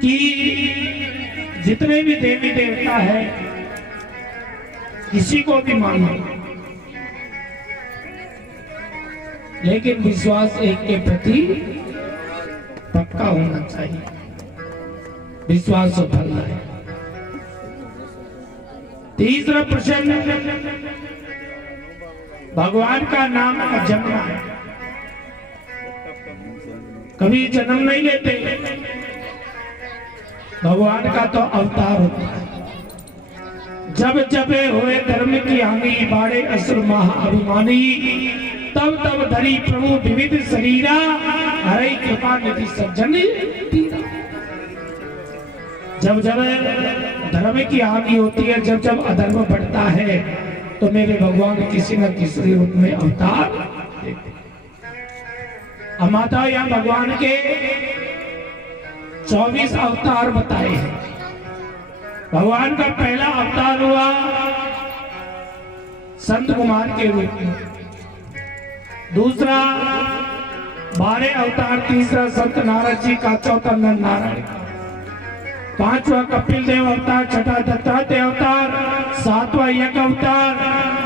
कि जितने भी देवी देवता है किसी को भी मानो, लेकिन विश्वास एक के प्रति पक्का होना चाहिए। विश्वास से फलना है। तीसरा प्रश्न, भगवान का नाम अजन्मा है, कभी जन्म नहीं लेते। भगवान का तो अवतार होता है। जब जबे हुए धर्म की हानि, बाड़े असुर महाअभिमानी, तब तब धरी प्रभु विविध शरीरा, हरे कृपा निधि सज्जन पीरा। जब जब धर्म की हानि होती है, जब जब अधर्म बढ़ता है, तो मेरे भगवान किसी न किसी रूप में अवतार देते। अब माता यहाँ भगवान के 24 अवतार बताए हैं। भगवान का पहला अवतार हुआ संत कुमार के रूप में, दूसरा 12 अवतार, तीसरा संत नारद जी का, चौथा नर नारायण का, पांचवा कपिल देव अवतार, छठा दत्तात्रेय अवतार, सातवां यज्ञ अवतार,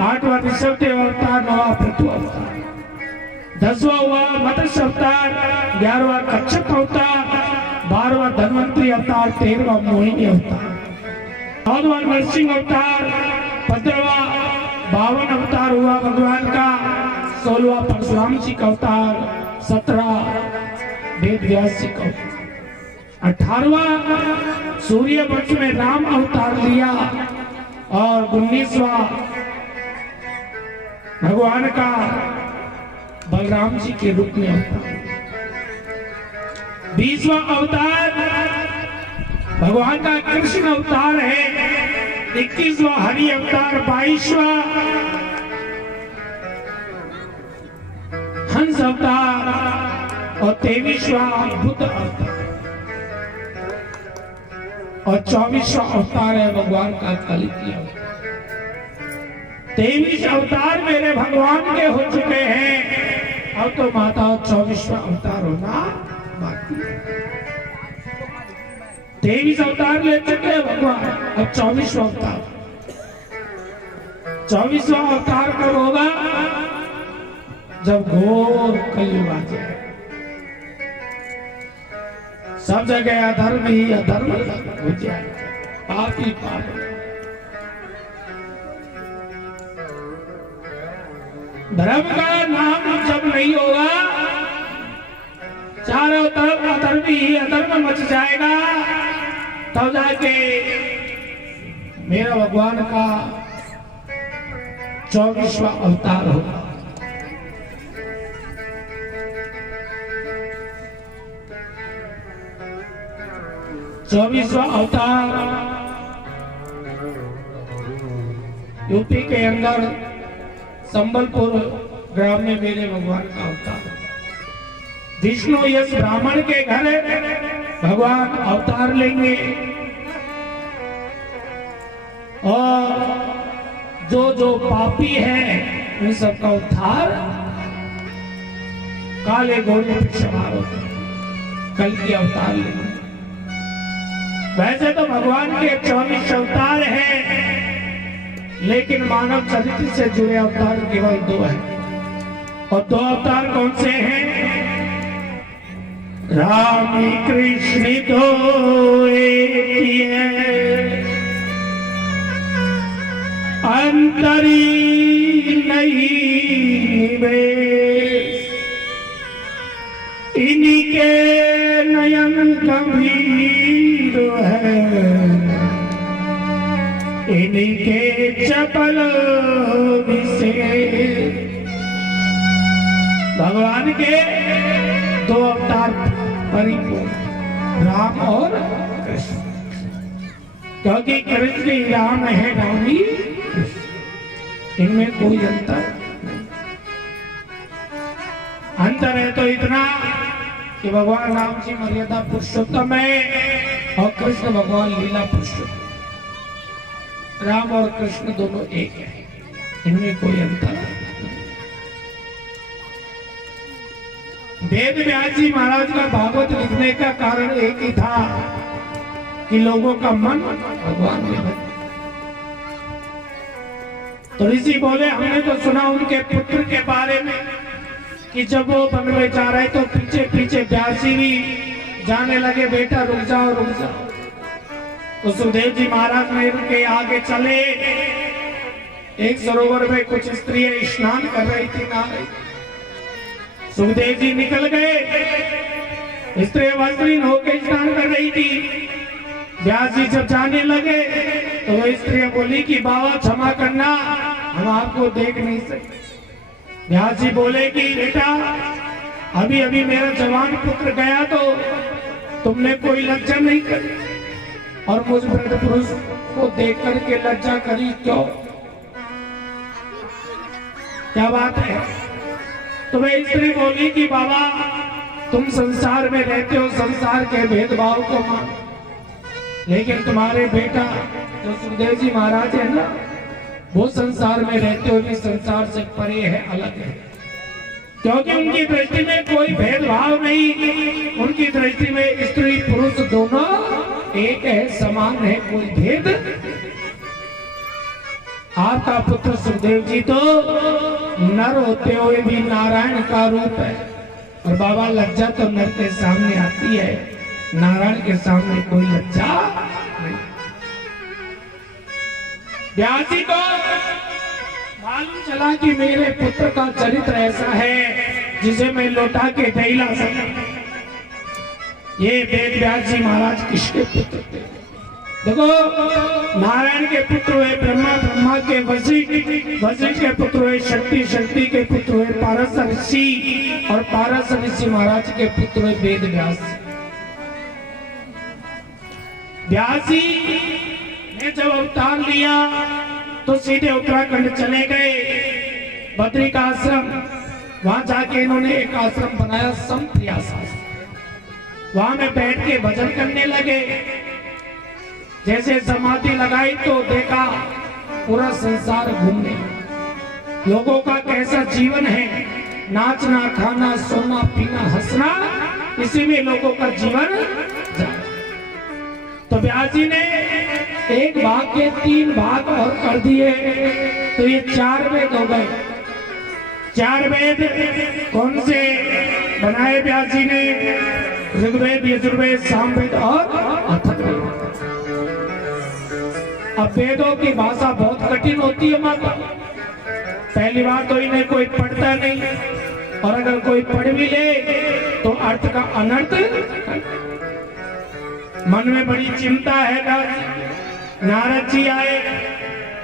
आठवां ऋषभ देव अवतार, नौवां पृथु अवतार, 10वां हुआ मत्स्य अवतार, 11वां कच्छप अवतार, 12वां धन्वंतरी अवतार, 13वां मोहिनी अवतार, 14वां नरसिंह अवतार, 15वां 52 अवतार हुआ भगवान का, 16वां परशुराम जी का अवतार, 17 वेद व्यास जी का अवतार, 18वां सूर्य वंश में राम अवतार लिया, और 19वां भगवान का बलराम जी के रूप में अवतार, 20वां अवतार भगवान का कृष्ण अवतार है, 21वां हरि अवतार, 22वां हंस अवतार, और 23वां बुद्ध अवतार, और 24वां अवतार है भगवान का कलिकी अवतार। 23 अवतार मेरे भगवान के हो चुके हैं, अब तो माता 24वां अवतार होना बाकी है। 23 अवतार ले चुके भगवान, अब 24वां अवतार। 24वां अवतार कब होगा? जब घोर कलयुग आ जाए, सब जगह अधर्म ही अधर्म हो जाए, पाप ही पाप। धर्म का नाम जब नहीं होगा, चारों तरफ अधर्म ही अधर्म मच जाएगा, तब जाके मेरा भगवान का 24वां अवतार होगा। चौबीसवां अवतार यूपी के अंदर संबलपुर ग्राम में मेरे भगवान का अवतार। विष्णु यश ब्राह्मण के घर भगवान अवतार लेंगे, और जो जो पापी है उन सबका उद्धार काले घोड़े पर सवार होकर कल की अवतार लेंगे। वैसे तो भगवान के 24 अवतार हैं, लेकिन मानव चरित्र से जुड़े अवतार केवल 2 हैं, और 2 अवतार कौन से हैं? राम कृष्ण दो एक ही है, अंतरी नहीं वे, इन्हीं के नयन गंभीर है, इन्हीं के चपल विशेष। भगवान के 2 अवतार परिपूर्ण, राम और कृष्ण, क्योंकि कृष्ण ही राम है, राम ही कृष्ण, इनमें कोई अंतर नहीं। अंतर है तो इतना कि भगवान राम जी मर्यादा पुरुषोत्तम है, और कृष्ण भगवान लीला पुरुषोत्तम। राम और कृष्ण दोनों एक है, इनमें कोई अंतर नहीं। वेद व्यास जी महाराज का भागवत लिखने का कारण एक ही था कि लोगों का मन भगवान में बने। तो ऋषि बोले हमने तो सुना उनके पुत्र के बारे में कि जब वो वन में जा रहे तो पीछे पीछे व्यास जी भी जाने लगे, बेटा रुक जाओ रुक जाओ। तो सुखदेव जी महाराज ने उनके आगे चले। एक सरोवर में कुछ स्त्रियां स्नान कर रही थी, नहा रही। सुखदेव जी निकल गए, स्त्रियां वस्त्रहीन होकर स्नान कर रही थी। व्यास जी जब जाने लगे तो वो स्त्रियां बोली कि बाबा क्षमा करना, हम आपको देख नहीं सकते। व्यास जी बोले कि बेटा अभी अभी मेरा जवान पुत्र गया तो तुमने कोई लज्जा नहीं करी और मुझ वृद्ध पुरुष को देख करके लज्जा करी, क्यों? क्या बात है? तो वह स्त्री बोली कि बाबा तुम संसार में रहते हो, संसार के भेदभाव को मान, लेकिन तुम्हारे बेटा जो सुखदेव जी महाराज है ना, वो संसार में रहते हुए भी संसार से परे है, अलग है। क्योंकि उनकी दृष्टि में कोई भेदभाव नहीं, उनकी दृष्टि में स्त्री पुरुष दोनों एक है, समान है, कोई भेद। आपका पुत्र सुखदेव जी तो नर होते हुए भी नारायण का रूप है, और बाबा लज्जा तो नर के सामने आती है, नारायण के सामने कोई लज्जा नहीं। व्यास जी को मालूम चला कि मेरे पुत्र का चरित्र ऐसा है जिसे मैं लौटा के नहीं ला सकता। ये वेद व्यास जी महाराज किसके पुत्र थे? देखो, नारायण के पुत्र हुए ब्रह्मा, ब्रह्मा के वशिष्ठ, वशिष्ठ के पुत्र हुए शक्ति, शक्ति के पुत्र हुए पारस ऋषि, और पारस ऋषि महाराज के पुत्र हुए वेद व्यास। व्यास जी ने जब अवतार लिया तो सीधे उत्तराखंड चले गए, बद्री का आश्रम। वहां जाके इन्होंने एक आश्रम बनाया, संप्रयासाश्रम। वहां में बैठ के भजन करने लगे। जैसे समाधि लगाई तो देखा पूरा संसार घूमने, लोगों का कैसा जीवन है, नाचना, खाना, सोना, पीना, हंसना, इसी में लोगों का जीवन जा। तो व्यास जी ने एक भाग के 3 भाग और कर दिए, तो ये 4 वेद हो गए। 4 वेद कौन से बनाए व्यास जी ने? ऋग्वेद, यजुर्वेद, सामवेद और अथर्ववेद। अब वेदों की भाषा बहुत कठिन होती है माता। पहली बार तो इन्हें कोई पढ़ता नहीं, और अगर कोई पढ़ भी ले तो अर्थ का अनर्थ। मन में बड़ी चिंता है। नारद जी आए,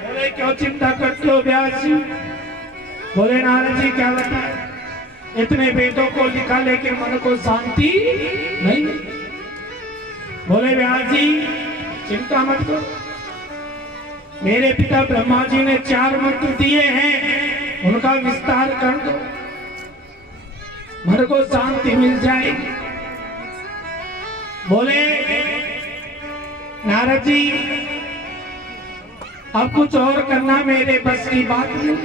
बोले क्यों चिंता करते हो व्यास जी? बोले नारद जी क्या बताए, इतने वेदों को लिखा लेकिन मन को शांति नहीं। बोले व्यास जी चिंता मत करो, मेरे पिता ब्रह्मा जी ने 4 मंत्र दिए हैं, उनका विस्तार कर दो, मन को शांति मिल जाएगी। बोले नारद जी अब कुछ और करना मेरे बस की बात नहीं।